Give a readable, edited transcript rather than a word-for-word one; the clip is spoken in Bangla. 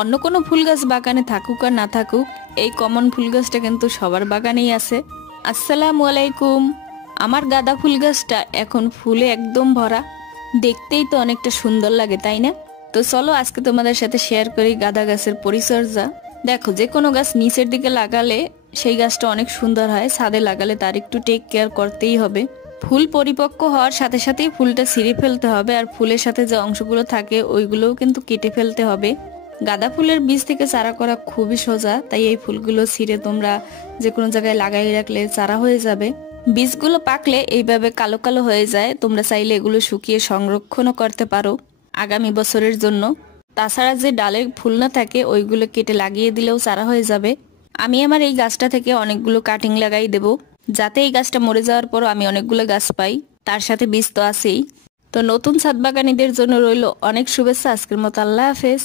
অন্য কোনো ফুল গাছ বাগানে থাকুক আর না থাকুক, এই কমন ফুল গাছটা কিন্তু সবার বাগানেই আছে। আসসালামু আলাইকুম। আমার গাঁদা ফুল গাছটা এখন ফুলে একদম ভরা, দেখতেই তো অনেকটা সুন্দর লাগে, তাই না? তো চলো আজকে তোমাদের সাথে শেয়ার করি গাঁদা গাছের পরিচর্যা। দেখো, যে কোনো গাছ নিচের দিকে লাগালে সেই গাছটা অনেক সুন্দর হয়, ছাদে লাগালে তার একটু টেক কেয়ার করতেই হবে। ফুল পরিপক্ক হওয়ার সাথে সাথেই ফুলটা ছিঁড়ে ফেলতে হবে, আর ফুলের সাথে যে অংশগুলো থাকে ওইগুলোও কিন্তু কেটে ফেলতে হবে। গাঁদা ফুলের বীজ থেকে চারা করা খুবই সোজা, তাই এই ফুলগুলো ছিঁড়ে তোমরা যে কোনো জায়গায় লাগাই রাখলে চারা হয়ে যাবে। বীজগুলো পাকলে এইভাবে কালো কালো হয়ে যায়, তোমরা চাইলে এগুলো শুকিয়ে সংরক্ষণও করতে পারো আগামী বছরের জন্য। তাছাড়া যে ডালে ফুল না থাকে ওইগুলো কেটে লাগিয়ে দিলেও চারা হয়ে যাবে। আমি আমার এই গাছটা থেকে অনেকগুলো কাটিং লাগাই দেব, যাতে এই গাছটা মরে যাওয়ার পরও আমি অনেকগুলো গাছ পাই, তার সাথে বীজ তো আছেই। তো নতুন ছাদ বাগানীদের জন্য রইল অনেক শুভেচ্ছা। আজকের মতো আল্লাহ হাফেজ।